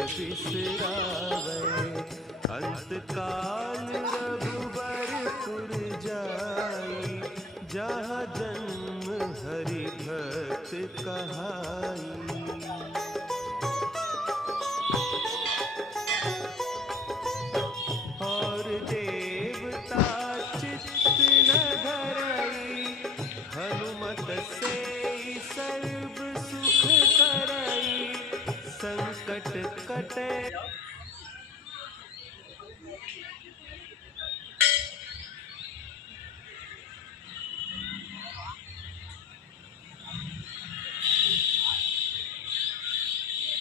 बिसरावे। अंत काल रघुबरपुर जाई, जहाँ जन्म हरि भक्त कहाई। और देवता चित्त न धरई, हनुमत से सर्व सुख करई। संकट कटे